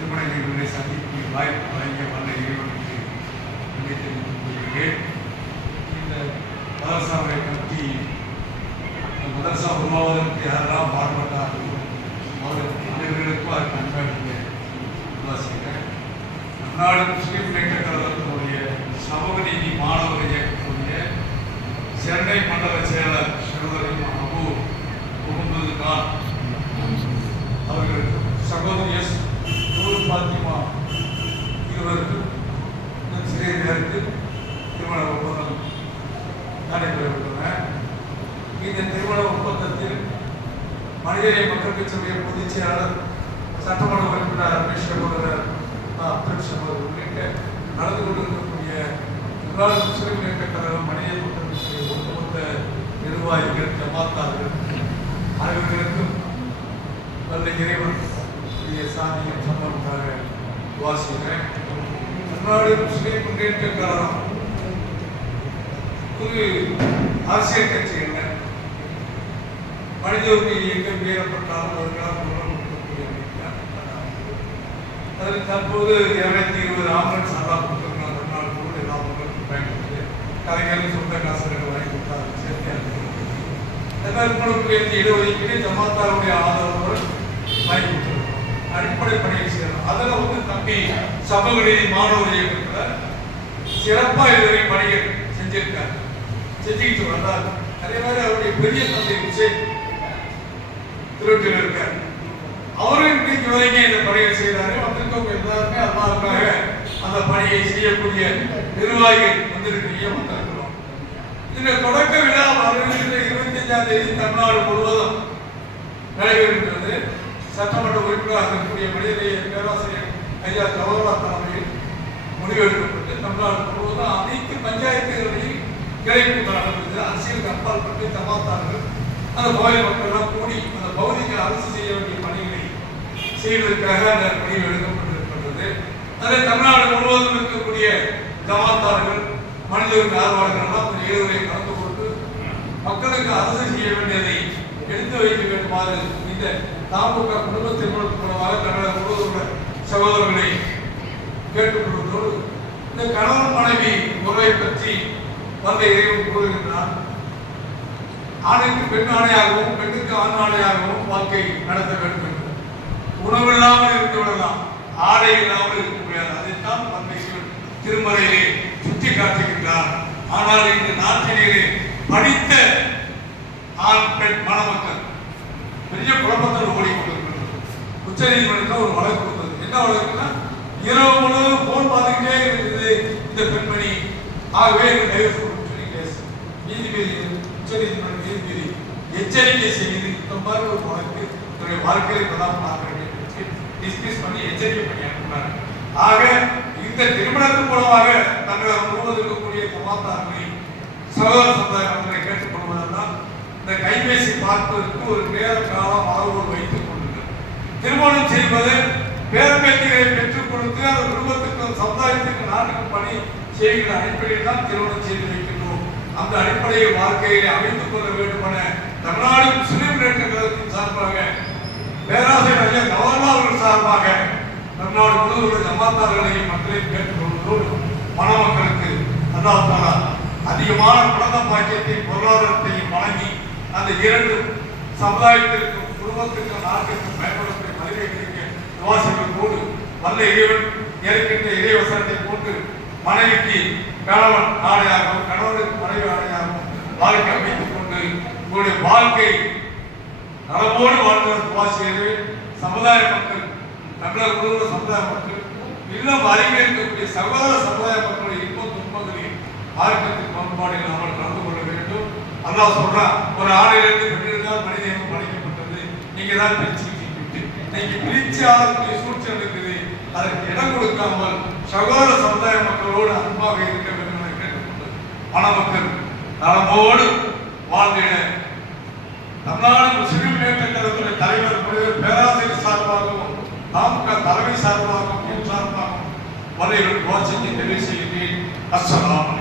திருமண நிகழ்வுகளை சந்திக்கும் வாய்ப்பு வழங்கிய வல்ல இறைவனுக்கு நன்றி தெரிவித்துக் கொள்கிறேன். இந்த மதரசாவை பற்றி மதரசா உருவாவதற்கு யாரெல்லாம் பாடுபட்டார்களோ அவர்களுக்கு அனைவர்களுக்கும் அது நன்மை செய்கிறேன் தமிழ்நாடு முஸ்லீம் முன்னேற்ற கழகத்தினுடைய சமூக நீதி மாணவர் இயக்கத்தினுடைய சென்னை மண்டல செயலர் சிறுவரையும் நேரத்தில் திருமண ஒப்பந்தம் நடைபெறவிட்டன இந்த திருமண ஒப்பந்தத்தில் மனிதநேய மக்கள் கட்சியுடைய பொதுச் செயலாளர் சட்டமன்ற உறுப்பினர் ரமேஷ் சகோதரர் அப்துல் சகோதரர் உள்ளிட்ட நடந்து கொண்டிருக்கக்கூடிய தமிழ்நாடு முஸ்லிம் இயக்கக் கழகம் மனித மக்கள் கட்சியுடைய ஒட்டுமொத்த நிர்வாகிகள் ஜமாத்தார்கள் அனைவர்களுக்கும் நல்ல இறைவன் சாதியின் சாதியும் சம்பவமாக வாசிக்கிறேன் தமிழ்நாடு முஸ்லிம் முன்னேற்ற கழகம் ஒரு அரசியல் கட்சி என்ன? மனித உரிமை இயக்கம் மீறப்பட்டாலும் அதற்காக குரல் அதில் தற்போது இருநூத்தி இருபது ஆம்புலன்ஸ் நல்லா கொடுத்துருக்காங்க நாள் கூட எல்லா மக்களுக்கும் பயன்படுது கலைஞர்கள் சொந்த காசுகள் வாங்கி கொடுத்தாங்க சேர்த்து உங்களுக்கு இடஒதுக்கீடு ஜமாத்தாருடைய ஆதரவோடு வாங்கி கொடுத்துருக்கோம் அடிப்படை பணியை செய்யலாம் அதில் வந்து தம்பி சமூக நீதி மாணவர் இயக்கத்தில் சிறப்பாக இதுவரை பணிகள் செஞ்சிருக்காரு செஞ்சுக்கிட்டு வந்தார் அதே மாதிரி அவருடைய பெரிய தந்தை விஜய் திருவற்றில் இருக்கார். அவரும் இன்றைக்கு வரைக்கும் இந்த பணியை செய்தாரு வந்திருக்கவங்க எல்லாருமே அல்லாவுக்காக அந்த பணியை செய்யக்கூடிய நிர்வாகிகள் வந்திருக்கிறீங்க வந்திருக்கிறோம். இந்த தொடக்க விழா வருகின்ற இருபத்தி அஞ்சாம் தேதி தமிழ்நாடு முழுவதும் நடைபெறுகிறது. சட்டமன்ற உறுப்பினராக இருக்கக்கூடிய மனிதநேய பேராசிரியர் ஐயா ஜவஹர்லா தலைமையில் முடிவெடுக்கப்பட்டு தமிழ்நாடு முழுவதும் அனைத்து பஞ்சாயத்துகளில் கிளைப்பு நடந்தது அரசியலுக்கு அப்பால் பற்றி தமாத்தார்கள் அந்த கோயில் மக்கள்லாம் கூடி அந்த பகுதிக்கு அரசு செய்ய வேண்டிய பணிகளை செய்வதற்காக அந்த முடிவு எடுக்கப்பட்டிருக்கின்றது. அதை தமிழ்நாடு முழுவதும் இருக்கக்கூடிய ஜமாத்தார்கள் மனித ஆர்வலர்கள்லாம் அந்த நிகழ்வுகளை கலந்து கொண்டு மக்களுக்கு அரசு செய்ய வேண்டியதை எடுத்து வைக்க வேண்டுமாறு இந்த தாமுக குடும்பத்தின் மூலமாக தமிழக முழுவதும் சகோதரர்களை கேட்டுக்கொள்வதோடு இந்த கணவன் மனைவி உறவை பற்றி வந்த இறைவன் கூறுகின்றான் ஆணைக்கு பெண் ஆணையாகவும் பெண்ணுக்கு ஆண் ஆணையாகவும் வாழ்க்கை நடத்த வேண்டும் என்று. உணவில்லாமல் இருந்து விடலாம். ஆடை இல்லாமல் இருக்க முடியாது. அதைத்தான் தந்தை திருமலையிலே சுற்றி சுட்டி காட்டுகின்றார் ஆனால் இந்த நாட்டிலே படித்த ஆண் பெண் மணமக்கள் பெரிய குழப்பத்தில் ஓடிக்கொண்டிருக்கிறது. உச்ச நீதிமன்றத்தில் ஒரு வழக்கு வந்தது. என்ன வழக்குன்னா இரவு முழுவதும் போன் பார்த்துக்கிட்டே இருந்தது இந்த பெண்மணி. ஆகவே எனக்கு டைவர்ஸ் சொல்லி கேஸ் நீதிபதி உச்ச நீதிமன்ற நீதிபதி எச்சரிக்கை செய்து இந்த மாதிரி ஒரு வழக்கு என்னுடைய வாழ்க்கையில் இப்பதான் பார்க்கிறேன் டிஸ்மிஸ் பண்ணி எச்சரிக்கை பண்ணி அனுப்பினார். ஆக இந்த திருமணத்தின் மூலமாக தமிழகம் முழுவதும் இருக்கக்கூடிய சமாதானங்களை சகோதர சமுதாயம் மக்களை இந்த கைபேசி பார்ப்பதற்கு ஒரு நேர காலம் அளவோடு வைத்துக் கொள்ளுங்கள். திருமணம் செய்வது பேரம்பேத்திகளை பெற்றுக் கொடுத்து அந்த குடும்பத்துக்கும் சமுதாயத்துக்கு நாட்டுக்கும் பணி செய்கிற அடிப்படையில் தான் திருமணம் செய்து வைக்கின்றோம். அந்த அடிப்படையை வாழ்க்கையை அமைத்துக் கொள்ள வேண்டும் என தமிழ்நாடு முஸ்லிம் முன்னேற்ற கழகத்தின் சார்பாக பேராசிரியர் ஐயா கவர்னா அவர்கள் சார்பாக தமிழ்நாடு முழுவதும் ஜமாத்தார்களையும் மக்களையும் கேட்டுக்கொள்வதோடு மணமக்களுக்கு அல்லாஹ் அதிகமான குழந்தை பாக்கியத்தை பொருளாதாரத்தையும் வழங்கி அந்த இரண்டு சமுதாயத்திற்கும் குடும்பத்திற்கும் நாட்டிற்கும் பயன்படக்கூடிய மனித கிடைக்க விவாசிகள் போடு வல்ல இறைவன் இறக்கின்ற இறைவசனத்தை போட்டு மனைவிக்கு கணவன் ஆடையாகவும் கணவனுக்கு மனைவி ஆடையாகவும் வாழ்க்கை அமைத்துக் கொண்டு உங்களுடைய வாழ்க்கை நலமோடு வாழ்ந்த வாசியது சமுதாய மக்கள் தமிழக முழுவதும் சமுதாய மக்கள் இன்னும் அருகே இருக்கக்கூடிய சகோதர சமுதாய மக்களுடைய இன்பம் துன்பங்களில் மார்க்கத்தின் பண்பாடு நாமல் கலந்து அல்லாஹ் சொல்றான் ஒரு ஆணையிலிருந்து பெற்றிருந்தால் மனித இனம் படைக்கப்பட்டது நீங்க தான் பிரிச்சுக்கிட்டு இன்னைக்கு பிரிச்சு ஆளக்கூடிய சூழ்ச்சி இருக்குது அதற்கு இடம் கொடுக்காமல் சகோதர சமுதாய மக்களோடு அன்பாக இருக்க வேண்டும் என கேட்டுக்கொண்டது. கேட்டுக்கொண்டு மணமக்கள் நலமோடு வாழ்ந்திட. தமிழ்நாடு முஸ்லிம் முன்னேற்ற தலைவர் முனைவர் பேராசிரியர் சார்பாகவும் நாமக்க தலைமை சார்பாகவும் சார்பாகவும் வலையில் வாசித்து நிறைவு செய்கிறேன் அஸ்ஸலாமு